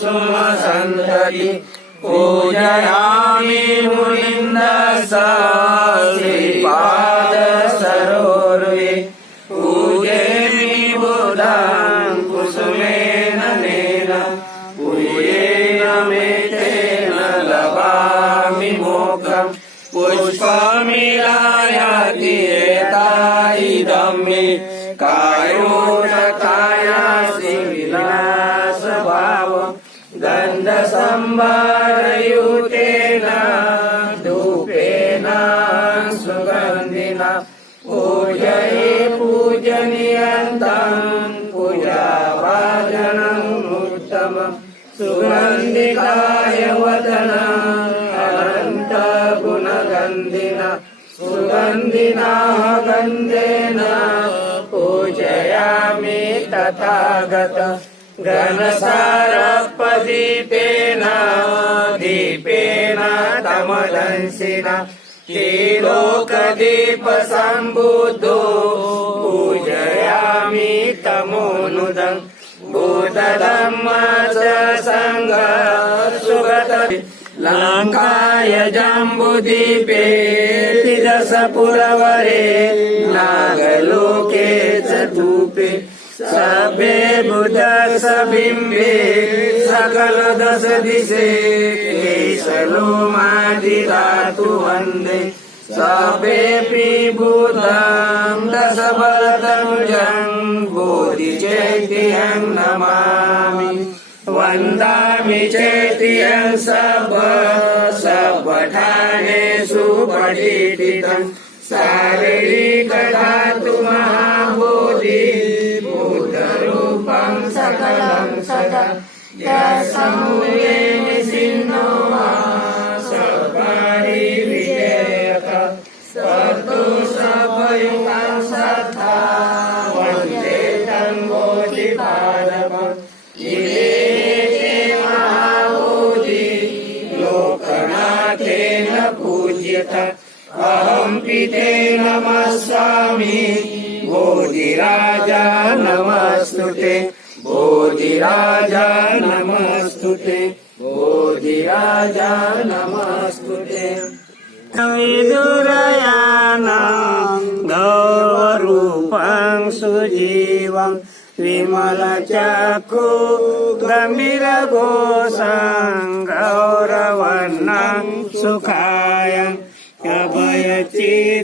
कुसुम संतती गन्धसम्भारयुतेन धूपेन सुगन्धिना। पूजये पूजनीयन्तम् पूजाभाजनम् उत्तमम् सुगन्धिकाय अनन्त गुणगन्धिना। सुगन्धिनाः गन्धेन पूजयामि तथागत घनसारपदीपेन दीपेन तमदंसिना लोकदीपसम्बुद्धो पूजयामि तमोनुदं। भूतधम्म च सङ्ग सुगत लङ्काय जम्बुदीपे तिरसपुरवरे नागलोके च धूपे सभे बुध सबिम्बे सकल दस दिसे दश दिशे केशलोमादिधातु वन्दे। सभेऽपि भूतम् दशभरतनुजम् बोधिचैत्यहम् नमामि। वन्दामि चैत्यहम् सब सपठानेषु पठितम् शारीरिकधातु कथा बोधिराजा नमस्तुते बोधिराजा नमस्तुते बोधिराजा नमस्तुते विदुरयानं गौरूपं सुजीवं विमलचक्षु गम्भीरघोषं गौरवर्णं सुखायम् अभयचित्तनिभयकामं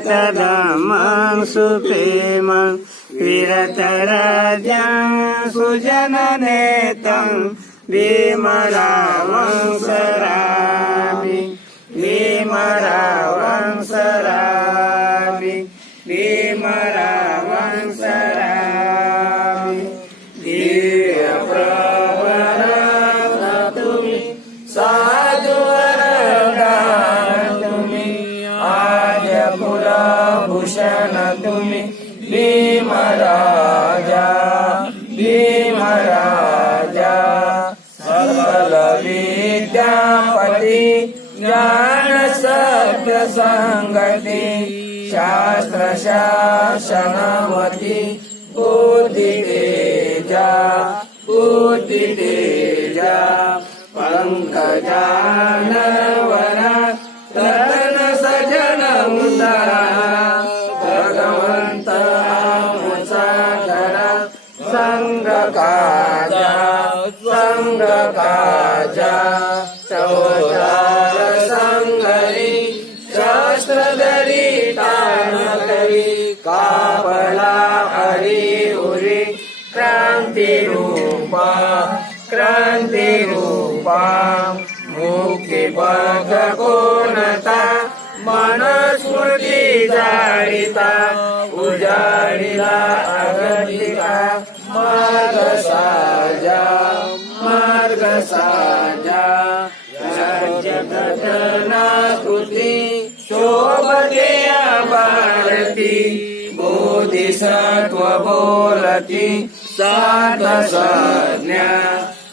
सुरतधामं सुप्रेमं विरतराज्यं सुजननेतं भीमरावं सरामि। भीमरावं सरामि सङ्गति शास्त्रशासनमति ओदितेजा ओदितेजा पङ्कजान क्रांती रूपा मुक्ती पथ कोणता? मनस्मृती जाळीता उजाडीला अगतिका मार्ग साजा मार्ग साजा. राज्य घटना कृती शोभते भारती बोधिसत्व बोलती साध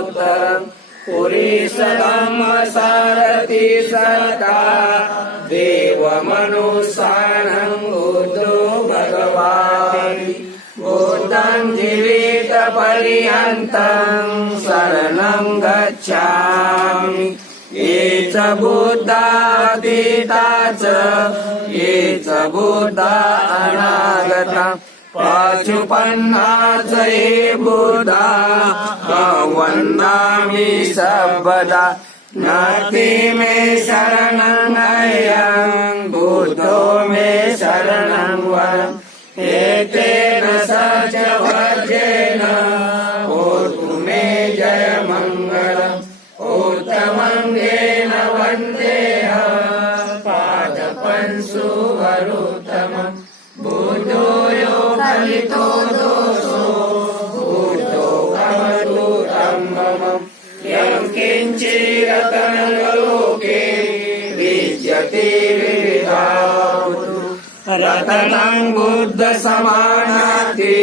अनुत्तरम् पुरीशदम् सारथि सदा। देवमनुसारम् बुद्धो भगवान्। बुद्धम् जीवितपर्यन्तम् शरणम् गच्छामि। ये च बुद्धातीता च ये च बुद्धा अनागता ये बुधा वन्दामि सर्वदा। नाति मे शरणमयम् बुद्धो मे शरणं वरम् रतनं बुद्धसमानाति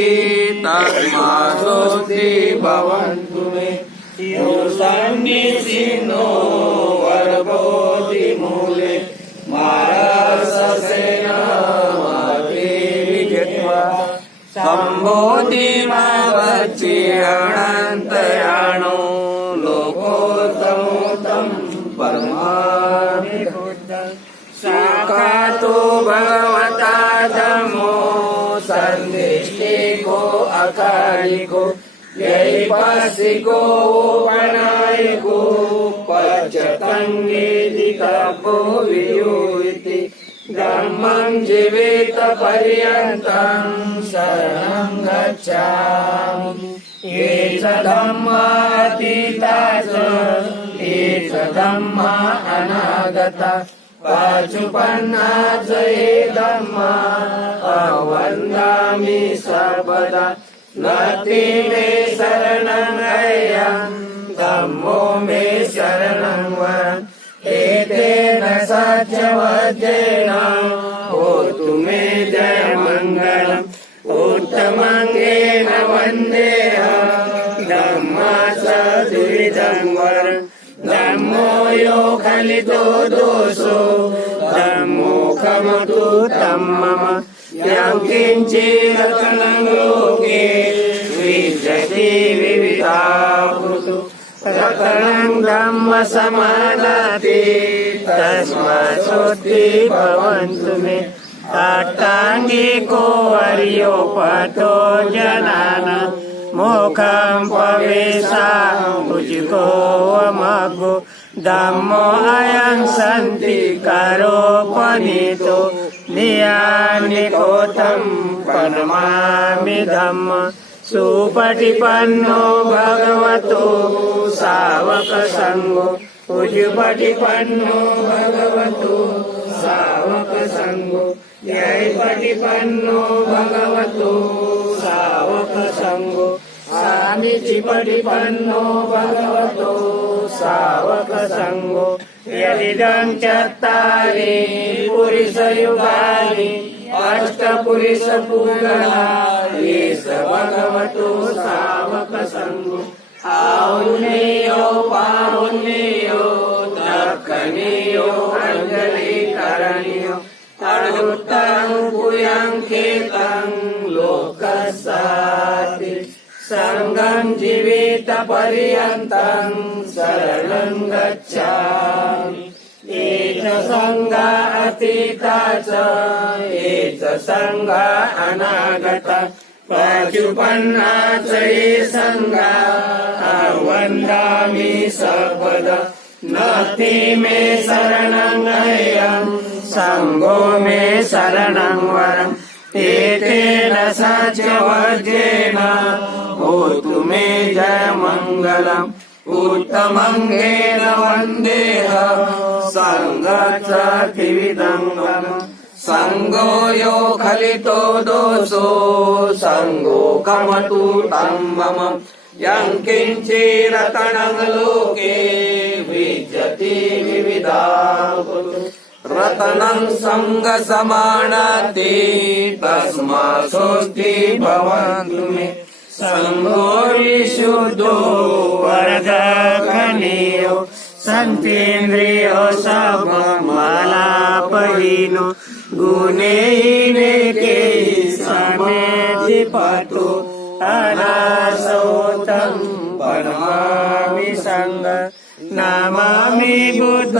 तस्मासोऽस्ति भवन्तु मे। यो सन्निसिनो वर्गोऽधिमूले मारससेन माते विजित्वा भगवता धमो सन्दिष्टिको अकालिको यैपासिको उपनायको पचतङ्गेदिकपो वियुति धम्मं जीवित पर्यन्तं शरणं गच्छामि। ये च धम्मातीता च ये च धम्मा अनागता पाचुपन्ना च धम्मा अवन्दामि सर्वदा। नति मे शरणं अयं धम्मो मे शरणं वरम् एतेन सत्यवचेन होतु मे जयमङ्गलम्। उत्तमङ्गेन वन्देह धम्मा स दुरिदं वरम्। यो खलितो दोषो धम्मो खमतु तं मम यं किञ्चिरतनं लोके विद्यते विविधाभूतो। रतनं ब्रह्म समानाति तस्मात् श्रुति भवन्तु मे। अट्टाङ्गिको वर्यो पतो जनान मुखं पवेशा उजुको मगो धम्मो अयं सन्ति करोपनीतो नियानिकोतं पनमामि धम्म। सुपटिपन्नो भगवतो सावक सङ्गो। उजुपटिपन्नो भगवतो सावक सङ्गो। यैपटिपन्नो भगवतो सावक सङ्गो स्वामिचिपटिपन्नो भगवतो सावक सङ्गो यदिदं चत्तारि पुरुषयुगानि अष्टपुरुषपूगणा ये स भगवतो सावक सङ्गो आहुनेयो पाहुनेयो पर्यन्तं शरणं गच्छामि। एच सङ्गा अतीता च एच सङ्गा अनागता। पाशुपन्ना च ये सङ्गा वन्दामि सर्वदा। नति मे शरणं अयं सङ्गो मे शरणं वरम्। एतेन सत्यवज्रेण होतु मे जय मङ्गलम् उत्तमङ्गेन वन्देह। सङ्गच्छति सङ्गो यो खलितो दोषो। सङ्गो कमतु तं मम यं किञ्चिरतनं लोके विद्यति विविधा। रतनं सङ्गसमानाति। तस्मा स्वस्ति भवन्तु मे। सङ्गो विशुद्धो वरदकनीयो सन्तीन्द्रियो सबमालापहीनो गुणेहीने के समाधि समेधिपतु अनासोतं परमामि सङ्ग नमामि बुद्ध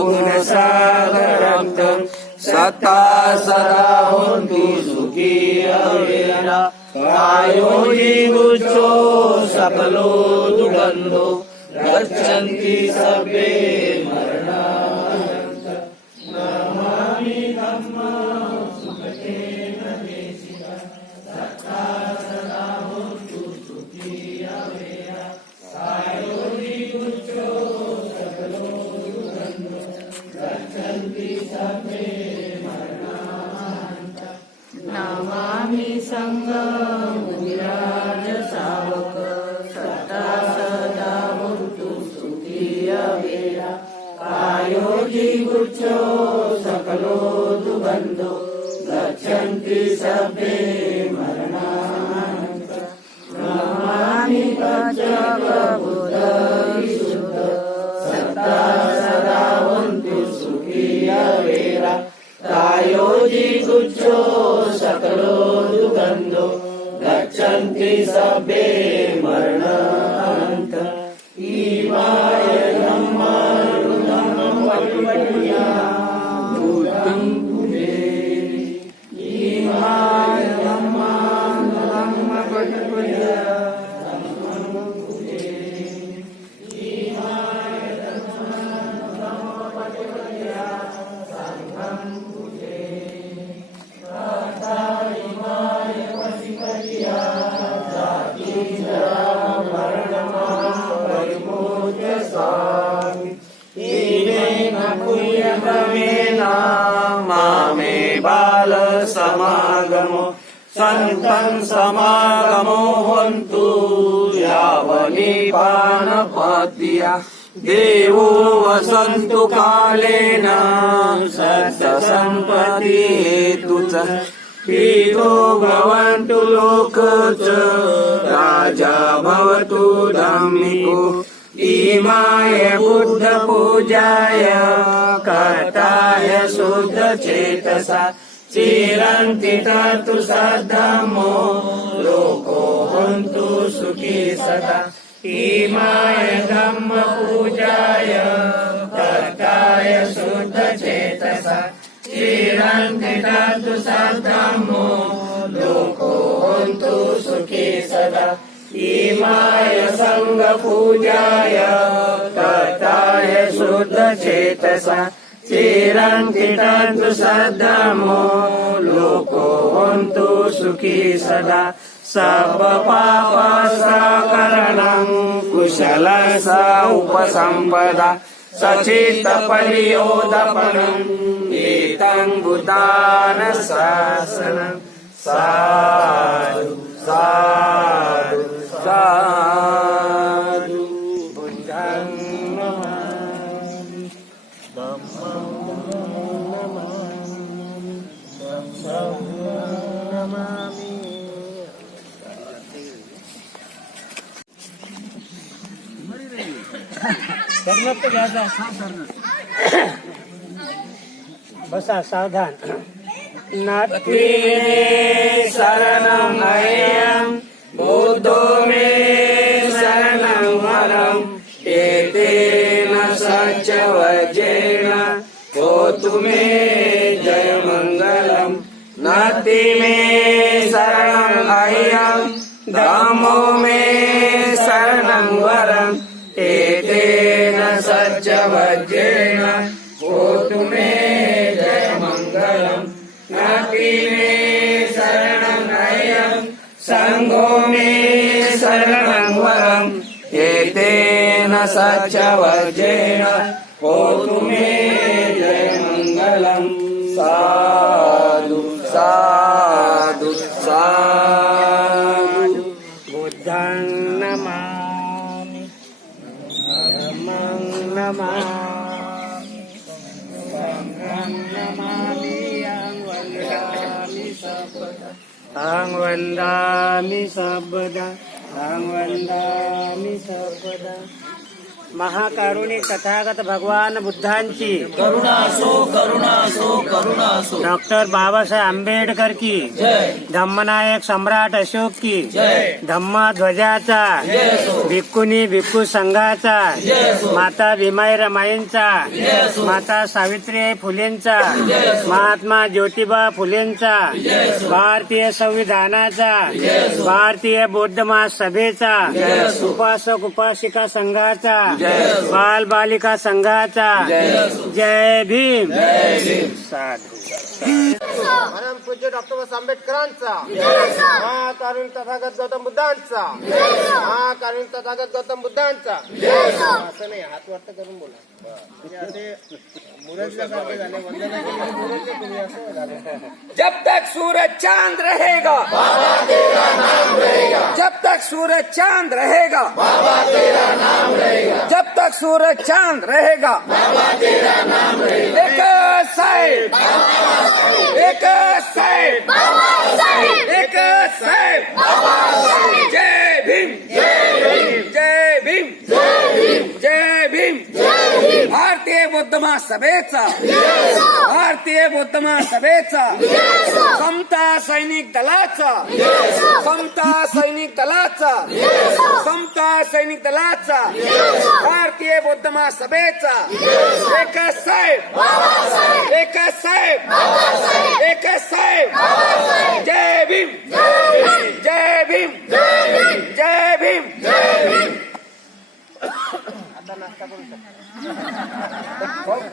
गुणसागरं तं सत्ता सदा होन्तु सुखी अवेरा कायो जीवुच्छो सकलो दुबन्धो गच्छन्ति सर्वे नमामि संग मुनिराज सावक सदा सदा होन्तु सुखी अवेरा कायोजी गुच्छो सकलो दुबन्धो गच्छन्ति सभे गच्छन्ति सर्वे मरणान्त सन्तं समागमो हन्तु यावनीपानपत्या देवो वसन्तु कालेन सत्यसम्पत्ति हेतु च। पीतो भवन्तु लोक च राजा भवतु धार्मिको इमाय बुद्धपूजाय कर्ताय शुद्धचेतसा। चिरन्ति तत्तु सद्धमो लोको हन्तु सुखी सदा। इमाय धम्मपूजाय कर्ताय शुद्धचेतसा। चिरन्ति तत्तु सद्धमो लोको हन्तु सुखी सदा। इमाय सङ्गपूजाय कर्ताय शुद्धचेतसा चिरङ्किटन्तु सद्धमो लोको हन्तु सुखी सदा। सर्वपापसकरणम् कुशल स उपसम्पदा सचित्तपरियोदपनम् एतम् बुधान शासनम् साधु साधु। बसा सावधान. नत्वे शरणम् अयम् बुद्धो मे शरणं वरम् एतेन हो होतु जय मंगलम. नति मे शरणम् अयम धामो मे शरणं वर एतेन सच्चवजेन होतु मे जयमङ्गलम् सा साधु साधु बुद्धं नमामि। धर्मं नमामि। सङ्घं नमामि। अहं वन्दामि सर्वदा अहं वन्दामि सर्वदा अहं वन्दामि सर्वदा महाकारुणिक तथागत भगवान बुद्धांची. करुणासो करुणासो करुणासो. डॉक्टर बाबासाहेब आंबेडकर की. जय. धम्मनायक सम्राट अशोक की जय. धम्म ध्वजाचा. असो भिक्खुनी भिक्खू संघाचा. असो माता भीमाई रमाईंचा. असो माता सावित्रीबाई फुलेंचा. असो. महात्मा ज्योतिबा फुलेंचा. असो. भारतीय संविधानाचा. असो. भारतीय बौद्ध महासभेचा. असो. उपासक उपासिका संघाचा. असो. बाल बालिका संघाचा जय भीम. साधू. परम पूज्य डॉक्टर बाबासाहेब आंबेडकरांचा. महाकारुण तथागत गौतम बुद्धांचा. महाकारुण तथागत गौतम बुद्धांचा. असं नाही हात वरत करून बोला. म्हणजे असे मुरजल्यासारखे झाले वंदना केली मुरजले तुम्ही असं झालं. जब तक सूरज चाँद रहेगा जब तक सूरज चाँद रहेगा जब तक सूरज चाँद रहेगा. एक साहेब. एक साहेब. एक साहेब जय भीम जय भीम जय भीम भारतीय बौद्ध महासभेचा. भारतीय बौद्ध महासभेचा. समता सैनिक दलाचा. समता सैनिक दलाचा. समता सैनिक दलाचा. भारतीय बौद्ध महासभेचा. एक साहेब. एक साहेब. एक साहेब. जय भीम. जय भीम. जय भीम. आता na vamos